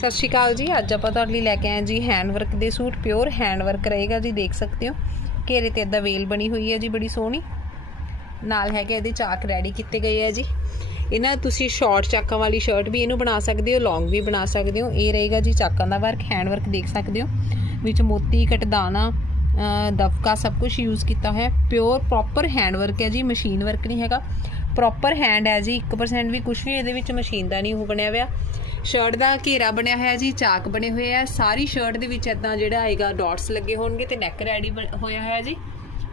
ਸਤਿ ਸ਼੍ਰੀ ਅਕਾਲ ਜੀ। ਅੱਜ ਆਪਾਂ ਤੁਹਾਡੇ ਲਈ ਲੈ ਕੇ ਆਏ ਜੀ ਹੈਂਡ ਵਰਕ ਦੇ ਸੂਟ ਪਿਓਰ ਹੈਂਡ ਵਰਕ ਰਹੇਗਾ ਜੀ, ਦੇਖ ਸਕਦੇ ਹੋ। ਘੇਰੇ ਤੇ ਇਦਾਂ ਵੇਲ ਬਣੀ ਹੋਈ ਹੈ ਜੀ, ਬੜੀ ਸੋਹਣੀ। ਨਾਲ ਹੈਗੇ ਇਹਦੇ ਚਾਕ ਰੈਡੀ ਕੀਤੇ ਗਏ ਆ ਜੀ। ਇਹਨਾਂ ਤੁਸੀਂ ਸ਼ਾਰਟ ਚਾਕਾਂ ਵਾਲੀ ਸ਼ਰਟ ਵੀ ਇਹਨੂੰ ਬਣਾ ਸਕਦੇ ਹੋ ਲੌਂਗ ਵੀ ਬਣਾ ਸਕਦੇ ਹੋ। ਇਹ ਰਹੇਗਾ ਜੀ ਚਾਕਾਂ ਦਾ ਵਰਕ ਹੈਂਡ ਵਰਕ ਦੇਖ ਸਕਦੇ ਹੋ। ਵਿੱਚ ਮੋਤੀ ਕਟਦਾਨਾ ਦਫ਼ਕਾ ਸਭ ਕੁਝ ਯੂਜ਼ ਕੀਤਾ ਹੋਇਆ। ਪਿਓਰ ਪ੍ਰੋਪਰ ਹੈਂਡ ਵਰਕ ਹੈ ਜੀ ਮਸ਼ੀਨ ਵਰਕ ਨਹੀਂ ਹੈਗਾ। ਪ੍ਰੋਪਰ ਹੈਂਡ ਹੈ ਜੀ 1% ਵੀ ਕੁਝ ਵੀ ਇਹਦੇ ਵਿੱਚ ਮਸ਼ੀਨ ਦਾ ਨਹੀਂ ਉਹ ਬਣਿਆ ਹੋਇਆ। ਸ਼ਰਟ ਦਾ ਘੇਰਾ ਬਣਿਆ ਹੋਇਆ ਜੀ, ਚਾਕ ਬਣੇ ਹੋਏ ਆ। ਸਾਰੀ ਸ਼ਰਟ ਦੇ ਵਿੱਚ ਇਦਾਂ ਜਿਹੜਾ ਆਏਗਾ ਡਾਟਸ ਲੱਗੇ ਹੋਣਗੇ ਤੇ ਨੈਕ ਰੈਡੀ ਹੋਇਆ ਹੋਇਆ ਜੀ।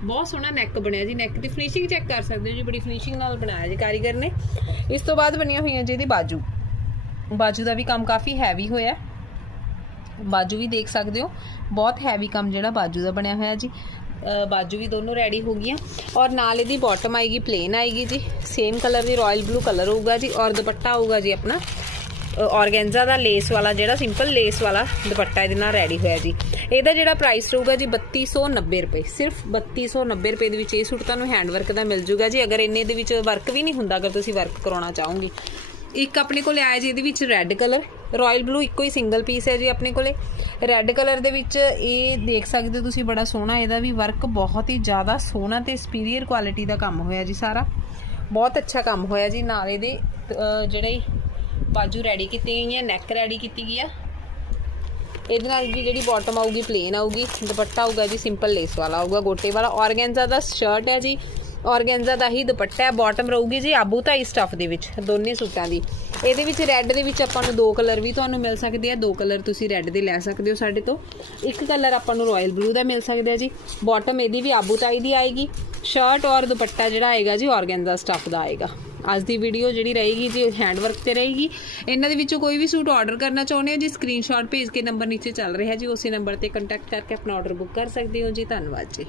ਬਹੁਤ ਸੋਹਣਾ ਨੈਕ ਬਣਿਆ ਜੀ ਨੈਕ ਦੀ ਫਿਨਿਸ਼ਿੰਗ ਚੈੱਕ ਕਰ ਸਕਦੇ ਹੋ ਜੀ, ਬੜੀ ਫਿਨਿਸ਼ਿੰਗ ਨਾਲ ਬਣਾਇਆ ਜੀ ਕਾਰੀਗਰ ਨੇ। ਇਸ ਤੋਂ ਬਾਅਦ ਬਣੀਆਂ ਹੋਈਆਂ ਜੀ ਇਹਦੀ ਬਾਜੂ। ਬਾਜੂ ਦਾ ਵੀ ਕੰਮ ਕਾਫੀ ਹੈਵੀ ਹੋਇਆ। ਬਾਜੂ ਵੀ ਦੇਖ ਸਕਦੇ ਹੋ, ਬਹੁਤ ਹੈਵੀ ਕੰਮ ਜਿਹੜਾ ਬਾਜੂ ਦਾ ਬਣਿਆ ਹੋਇਆ ਜੀ। ਬਾਜੂ ਵੀ ਦੋਨੋਂ ਰੈਡੀ ਹੋ ਗਈਆਂ। ਔਰ ਨਾਲ ਇਹਦੀ ਬਾਟਮ ਆਏਗੀ ਪਲੇਨ ਆਏਗੀ ਜੀ। ਸੇਮ ਕਲਰ ਦੀ ਰਾਇਲ ਬਲੂ ਕਲਰ ਹੋਊਗਾ ਜੀ। ਔਰ ਦੁਪੱਟਾ ਹੋਊਗਾ ਜੀ ਆਪਣਾ। ਔਰਗੈਂਜ਼ਾ ਦਾ ਲੇਸ ਵਾਲਾ, ਜਿਹੜਾ ਸਿੰਪਲ ਲੇਸ ਵਾਲਾ ਦੁਪੱਟਾ ਇਹਦੇ ਨਾਲ ਰੈਡੀ ਹੋਇਆ ਜੀ। ਇਹਦਾ ਜਿਹੜਾ ਪ੍ਰਾਈਸ ਰਹੂਗਾ ਜੀ 3290 ਰੁਪਏ। ਸਿਰਫ 3290 ਰੁਪਏ ਦੇ ਵਿੱਚ ਇਹ ਸੂਟ ਤੁਹਾਨੂੰ ਹੈਂਡ ਵਰਕ ਦਾ ਮਿਲ ਜੂਗਾ ਜੀ। ਅਗਰ ਇੰਨੇ ਦੇ ਵਿੱਚ ਵਰਕ ਵੀ ਨਹੀਂ ਹੁੰਦਾ, ਅਗਰ ਤੁਸੀਂ ਵਰਕ ਕਰਾਉਣਾ ਚਾਹੋਗੇ। ਇੱਕ ਆਪਣੇ ਕੋਲ ਆਇਆ ਜੀ, ਇਹਦੇ ਵਿੱਚ ਰੈੱਡ ਕਲਰ ਰਾਇਲ ਬਲੂ ਇੱਕੋ ਹੀ ਸਿੰਗਲ ਪੀਸ ਹੈ ਜੀ ਆਪਣੇ ਕੋਲੇ। ਰੈੱਡ ਕਲਰ ਦੇ ਵਿੱਚ ਇਹ ਦੇਖ ਸਕਦੇ ਹੋ ਤੁਸੀਂ, ਬੜਾ ਸੋਹਣਾ ਇਹਦਾ ਵੀ ਵਰਕ ਬਹੁਤ ਹੀ ਜ਼ਿਆਦਾ ਸੋਹਣਾ ਤੇ ਸੁਪੀਰੀਅਰ ਕੁਆਲਿਟੀ ਦਾ ਕੰਮ ਹੋਇਆ ਜੀ ਸਾਰਾ। ਬਹੁਤ ਅੱਛਾ ਕੰਮ ਹੋਇਆ ਜੀ, ਨਾਲ ਇਹਦੇ ਜਿਹੜੇ ਬਾਜੂ ਰੈਡੀ ਕੀਤੀ ਗਈਆਂ ਹੈ ਨੈਕ ਰੈਡੀ ਕੀਤੀ ਗਈ ਆ। ਇਹਦੇ ਨਾਲ ਵੀ ਜਿਹੜੀ ਬਾਟਮ ਆਊਗੀ ਪਲੇਨ ਆਊਗੀ, ਦੁਪੱਟਾ ਆਊਗਾ ਜੀ ਸਿੰਪਲ ਲੇਸ ਵਾਲਾ ਆਊਗਾ, ਗੋਟੇ ਵਾਲਾ। ਔਰਗੈਂਜ਼ਾ ਦਾ ਸ਼ਰਟ ਹੈ ਜੀ ਔਰਗੈਂਜ਼ਾ ਦਾ ਹੀ ਦੁਪੱਟਾ ਹੈ ਬਾਟਮ ਰਹੂਗੀ ਜੀ ਆਬੂ ਤਾਈ ਸਟਫ ਦੇ ਵਿੱਚ, ਦੋਨੇ ਸੂਟਾਂ ਦੀ। ਇਹਦੇ ਵਿੱਚ ਰੈੱਡ ਦੇ ਵਿੱਚ ਆਪਾਂ ਨੂੰ ਦੋ ਕਲਰ ਵੀ ਤੁਹਾਨੂੰ ਮਿਲ ਸਕਦੇ ਆ, ਦੋ ਕਲਰ ਤੁਸੀਂ ਰੈੱਡ ਦੇ ਲੈ ਸਕਦੇ ਹੋ ਸਾਡੇ ਤੋਂ। ਇੱਕ ਕਲਰ ਆਪਾਂ ਨੂੰ ਰਾਇਲ ਬਲੂ ਦਾ ਮਿਲ ਸਕਦਾ ਜੀ। ਬਾਟਮ ਇਹਦੀ ਵੀ ਆਬੂ ਤਾਈ ਦੀ ਆਏਗੀ। ਸ਼ਰਟ ਔਰ ਦੁਪੱਟਾ ਜਿਹੜਾ ਆਏਗਾ ਜੀ, ਔਰਗੈਂਜ਼ਾ ਸਟਫ ਦਾ ਆਏਗਾ। ਅੱਜ ਦੀ ਵੀਡੀਓ ਜਿਹੜੀ ਰਹੇਗੀ ਜੀ ਹੈਂਡਵਰਕ ਤੇ ਰਹੇਗੀ। ਇਹਨਾਂ ਦੇ ਵਿੱਚੋਂ ਕੋਈ ਵੀ ਸੂਟ ਆਰਡਰ ਕਰਨਾ ਚਾਹੁੰਦੇ ਹੋ ਜੀ ਸਕਰੀਨਸ਼ਾਟ ਭੇਜ ਕੇ ਨੰਬਰ ਨੀਚੇ ਚੱਲ ਰਿਹਾ ਜੀ, ਉਸੇ ਨੰਬਰ ਤੇ ਕੰਟੈਕਟ ਕਰਕੇ ਆਪਣਾ ਆਰਡਰ ਬੁੱਕ ਕਰ ਸਕਦੇ ਹੋ ਜੀ। ਧੰਨਵਾਦ ਜੀ।